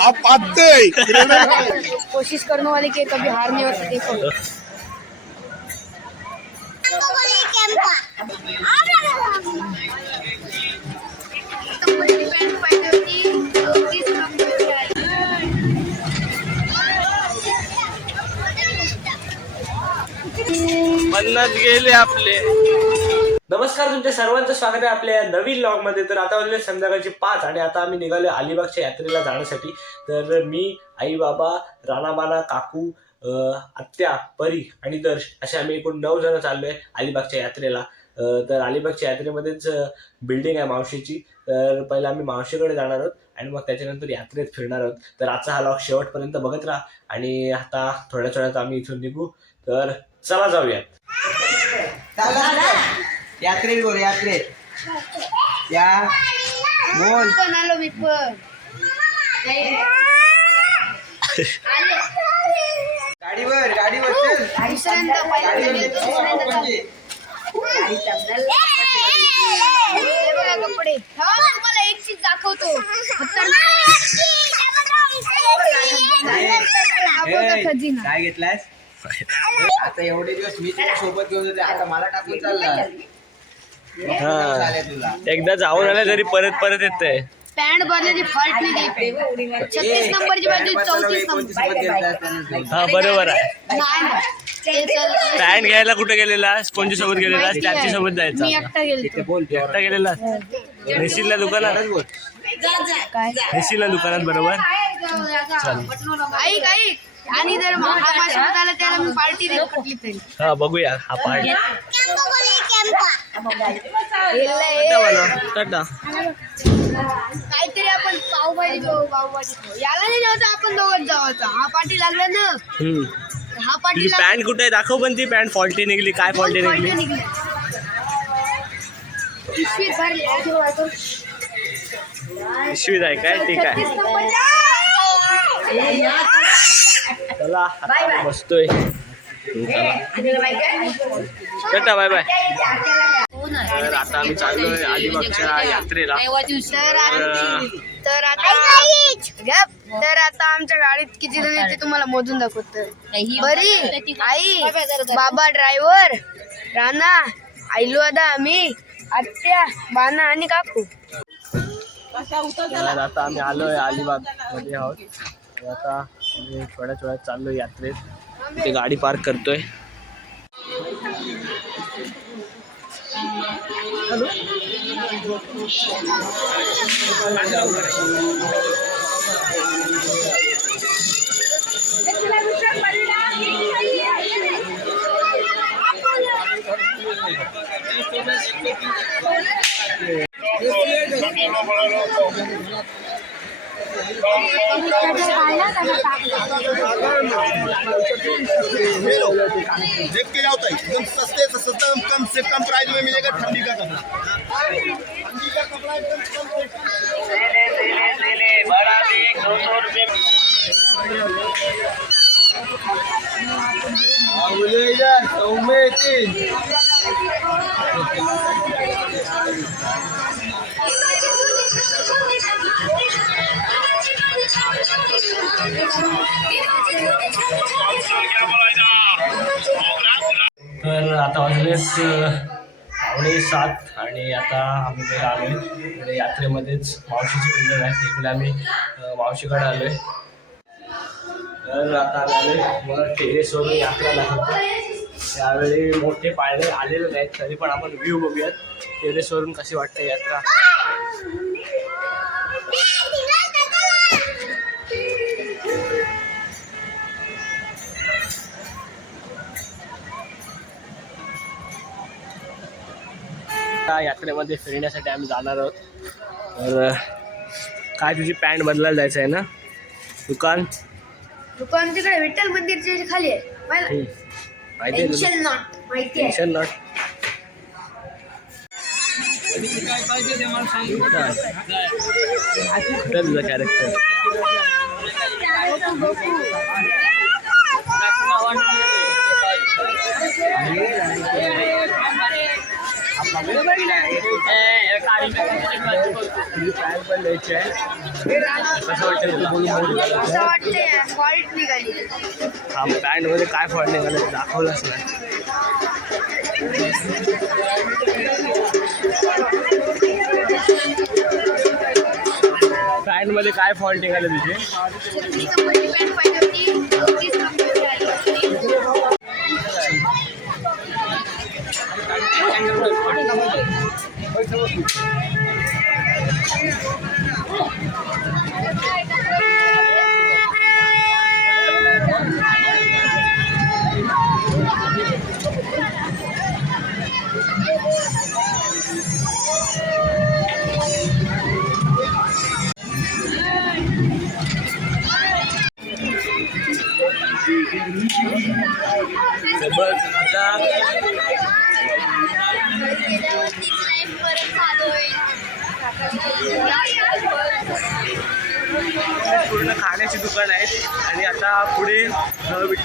हा। पाहतोय कोशिश करने वाले के कभी हार नहीं होता देखो। पन्नास गेले आपले। नमस्कार तुमच्या सर्वांचं स्वागत आहे आपल्या या नवीन लॉगमध्ये. तर आता वाजले संध्याकाळचे पाच आणि आता आम्ही निघालो अलिबागच्या यात्रेला जाण्यासाठी. तर मी आई बाबा राणाबाला काकू आत्या परी आणि दर्श असे आम्ही एकूण नऊ जण चाललोय अलिबागच्या यात्रेला. तर अलिबागच्या यात्रेमध्येच बिल्डिंग आहे मावशीची. तर पहिला आम्ही मावशीकडे जाणार आहोत आणि मग त्याच्यानंतर यात्रेत फिरणार आहोत. तर आजचा हा लॉग शेवटपर्यंत बघत राहा आणि आता थोड्याच वेळात आम्ही इथून निघू. तर चला जाऊयात. यात्रेत बोल यात्रेत. या. बोल. पण आलो मी पण. गाडीवर गाडीवर चल. दुसऱ्यांदा दुसऱ्यांदा म्हणजे. हे बघा कपडे. हा. तुम्हाला एक चीज दाखवतो. हा खजिना. काय घेतलास आता एवढे दिवस मी तुला सोबत घेऊन होते. आता मला टाकून चालला? हा. एकदा जाऊन आले तरी परत परत येते पॅन्ट बदलायची फॉल्ट नाही द्यायची छत्तीस नंबरची पाहिजे चौतीस नंबर. हा बरोबर आहे. पॅन्ट घ्यायला कुठे गेलेलास कोणच्या सोबत गेलेलास त्याच्या आहे. सोबत जायचं. मी एकटा बोल एकटा गेलेलास नेशीलला दुकानात? नेशीलला दुकानात बरोबर? ऐक ऐक. आणि जर त्याला मी पार्टी देत कुठली तरी. हा बघूया हा पार्ट. टाटा. काहीतरी आपण पावभाजी घेऊ पावभाजी खाऊ. याला नाही आपण दोघं हा पार्टी लागला ना. हम्म. हा पार्टी पॅन्ट कुठे आहे? दाखव पण ती पॅन्ट. फॉल्टी निघली. काय फॉल्टी निघली? पिशवीत भरली. आहे. ठेवायचं. पिशवीत आहे काय? ठीक आहे छत्तीस. चला आता बसतोय. चला टाटा बाय बाय. तर आता आम्ही चाललोय अलिबागच्या यात्रेला. तर आता तर आता आता आमच्या गाडीत किती जण आहेत ते तुम्हाला मोजून दाखवतो. बरी? आई बाबा ड्रायव्हर राणा आईलू दादा मी आत्या बाना आणि काकू. तर आता आम्ही आलोय अलिबागमध्ये आहोत. तर आता आम्ही थोड्याच वेळात चाललोय यात्रेत. ते गाडी पार्क करतोय. देख के जाओ ताई एकदम सस्ते से सस्ता कम से कम प्राइस में मिलेगा ठंडी का कपड़ा ठंडी का कपड़ा एकदम कम से कम बोले यार सौ में तीन Thank you. तर आता वाजलेच अं, पावणे सात आणि आता आम्ही इकडे आलो आहे यात्रेमध्येच मावशीची पिंड आहे. तिकडे आम्ही मावशीकडे आलो आहे तर आता आम्ही मला टेरेसवरून यात्रा दाखवतो. त्यावेळी मोठे पाळणे आलेले नाहीत तरी पण आपण व्ह्यू बघूयात. टेरेसवरून कशी वाटते यात्रा? त्या यात्रेमध्ये फिरण्यासाठी आम्ही जाणार आहोत. तर काय तुझी पॅन्ट बदलायला जायचं आहे ना? दुकान? दुकान तिकडे विठ्ठल मंदिरच्या खाली आहे. माहिती आहे नॉट माहिती आहे. कॅरेक्टर पॅन्ट पण द्यायची आहे कसं वाटतं तुला बोलून बोलून असं वाटते फॉल्ट निघाली हा पॅन्टमध्ये काय फॉल्ट निघाले दाखवलंच नाही पॅन्टमध्ये काय फॉल्ट निघाले तुझे 收破烂儿破烂儿破烂儿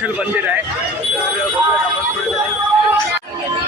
विठ्ठल मंदिर आहे. तर बघूयात आपण पुढे जाऊन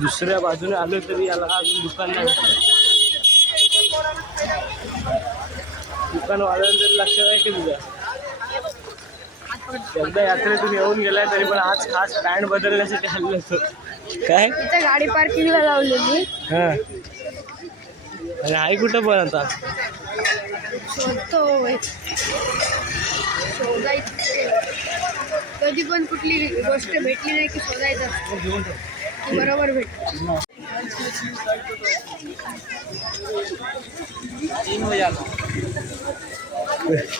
दुसऱ्या बाजूने आलो तरी याला अजून दुकान नाही. दुकान वाढवून तरी लक्षात आहे की तुझ्या एकदा यात्रेतून येऊन गेलाय तरी पण आज खास पॅन्ट बदलण्यासाठी हल्लं होतं. काय? इथं गाडी पार्किंगला लावलेली. हा. अरे आई कुठं पण आता? कधी पण कुठली गोष्ट भेटली नाही की शोधायचं असतं. ती बरोबर भेट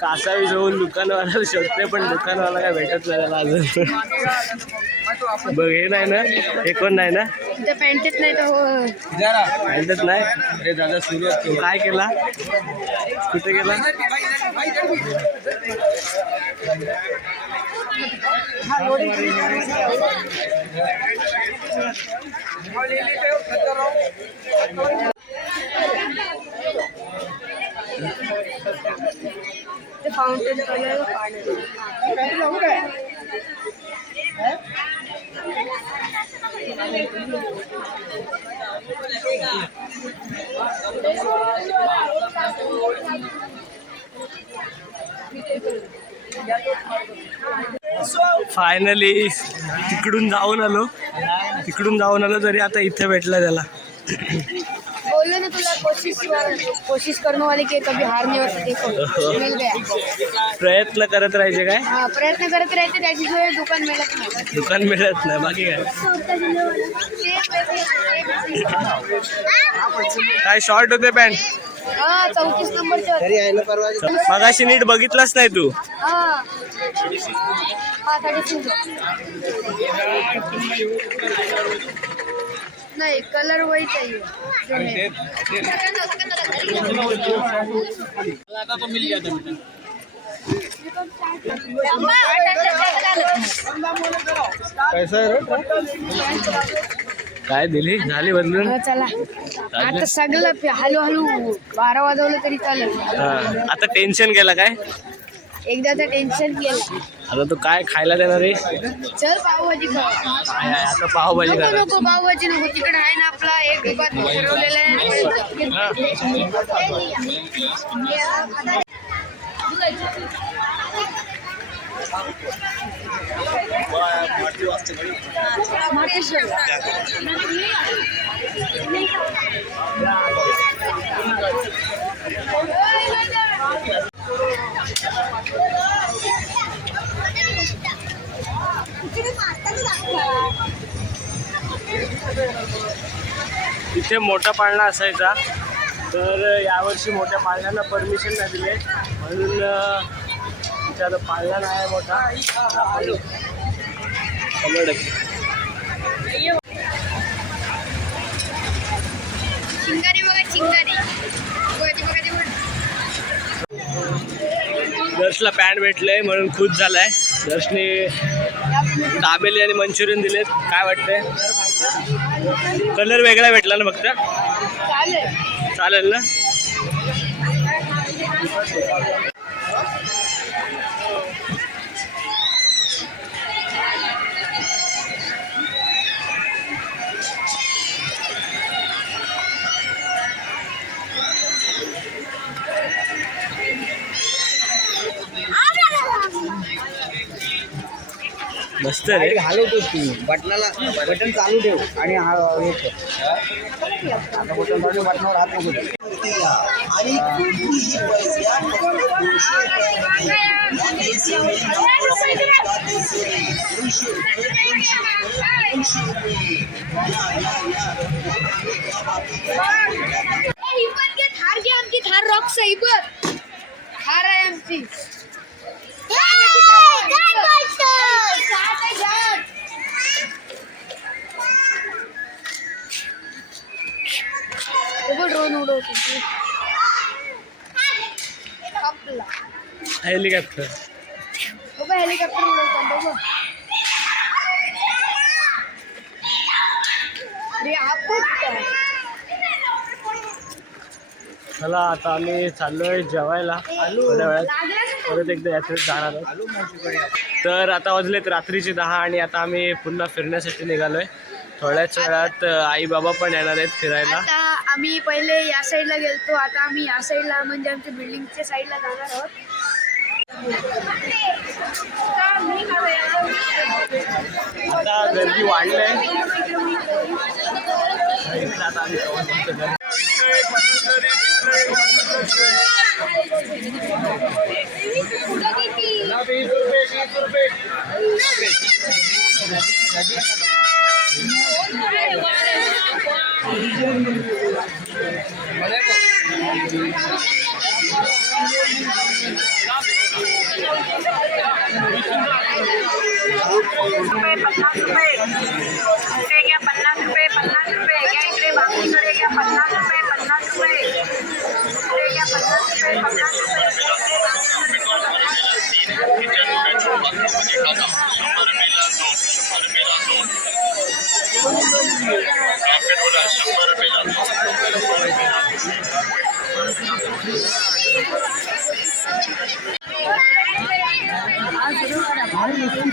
कासावी जाऊन दुकानवाला शोधते पण दुकानवाला काय भेटत नाही त्याला अजून. बघ हे नाही ना? हे कोण नाही ना? पॅन्टच नाही तर हो. जरा. भेटत नाही? अरे दादा तू काय केला? कुठे गेला? फाउंटेन कलर फायनली तिकडून जाऊन आलो. तिकडून जाऊन आलो तरी आता इथे भेटला त्याला. ना तुला कोशिश कोशिश करने वाले के कभी हार नहीं होते देखो मिल गया. प्रयत्न करत राहायचे काय? हा प्रयत्न करत राहायचे त्याच्याशिवाय दुकान मिळत नाही. दुकान मिळत नाही बाकी काय? काय शॉर्ट होते पॅन्ट चौतीस आहे मगाशी नीट बघितलाच नाही तू. हा. हा नाही कलर वही चाहिए काय दिली? झाली बदलून? हो, चला. आता सगळं हळू हळू बारा वाजवलं तरी चालेल. हा. आता टेन्शन गेला काय? एकदा तर टेन्शन गेलं. आता तू काय खायला देणार आहे? चल पावभाजी खाऊ. आता पावभाजी नको पावभाजी नको. तिकडे आहे ना आपला एक दुकान ठरवलेलं आहे. इथे मोठा पाळणा असायचा. तर यावर्षी मोठ्या पाळण्याला परमिशन नाही दिले. म्हणून आता पाळणा नाही मोठा. आपण शंभर टक्के. चिंगारी बघा चिंगारी. दर्शला पॅन्ट भेटलंय म्हणून खुश झालाय. दर्शने दाबेली आणि मंचुरियन दिलेत. काय वाटतंय? कलर वेगळा भेटला ना फक्त? चालेल ना? मस्त रे घालवतोस तू बटनाला बटन चालू ठेव आणि हा हे. आता बटन चालू बटनावर हात नको. आणि थार आहे बघ थार आहे आमची ड्रोन उडवतो आपला. हेलिकॉप्टर. बाबा बाबा चला आता आम्ही चाललोय जेवायला. थोड्या वेळात परत एकदा यात्रेत जाणार आहोत. तर आता वाजलेत रात्रीचे दहा आणि आता आम्ही पुन्हा फिरण्यासाठी निघालोय. थोड्याच वेळात आई बाबा पण येणार आहेत फिरायला. आता आम्ही पहिले या साईडला गेलतो. आता आम्ही या साईडला म्हणजे आमच्या बिल्डिंगच्या साईडला जाणार आहोत. आता गर्दी वाढली आहे इकडे आता आम्ही प्रवास करतो घरी. रुपये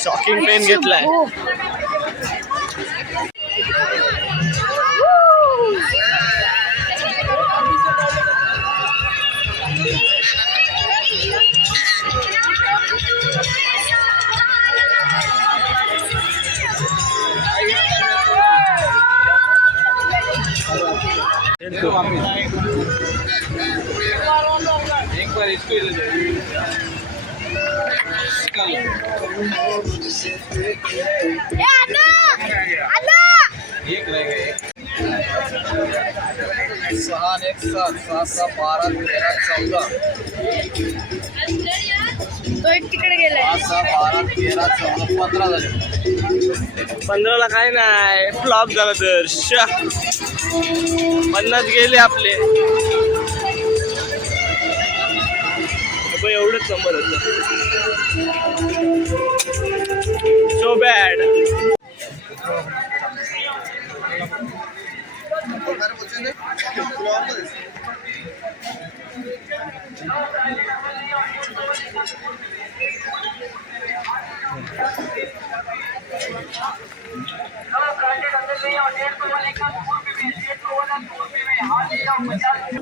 शॉकिंग पेन घेतलाय एक बार इसको सहा एक सात सात सहा बारा तेरा चौदा. तो एक तिकडे गेलाय. पाच सहा बारा तेरा चौदा पंधरा झाले. पंधराला काय नाही फ्लॉप झाला तर. शा. पन्नास गेले आपले. एवढंच नंबर होतं. सो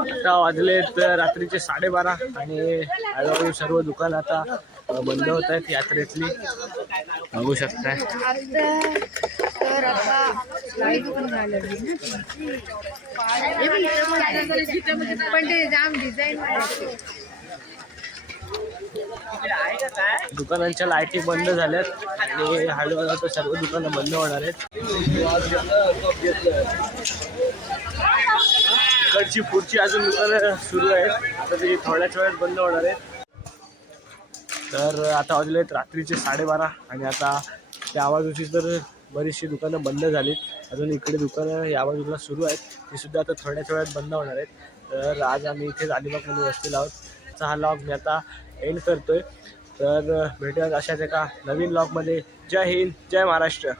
आता वाजलेत रात्रीचे साडेबारा आणि हळूहळू सर्व दुकान आता बंद होत आहेत यात्रेतली. बघू शकताय. पण ते जाम डिझाईन दुकानांच्या लाईटी बंद झाल्यात. आणि हळूहळू आता सर्व दुकानं बंद होणार आहेत. इकडची पुढची अजून दुकानं सुरू आहेत. आता ती थोड्याच वेळात बंद होणार आहेत. तर आता वाजलेत रात्रीचे साडेबारा आणि आता त्या आवाजाची तर बरीचशी दुकानं बंद झालीत. अजून इकडे दुकानं या बाजूला सुरू आहेत. ती सुद्धा आता थोड्या थोड्यात बंद होणार आहेत. तर आज आम्ही इथे अलिबागमध्ये वस्तीला आहोत. हा लॉग मी आता एंड करतोय. तर भेटूयात अशाच एका नवीन लॉगमध्ये जय हिंद जय महाराष्ट्र.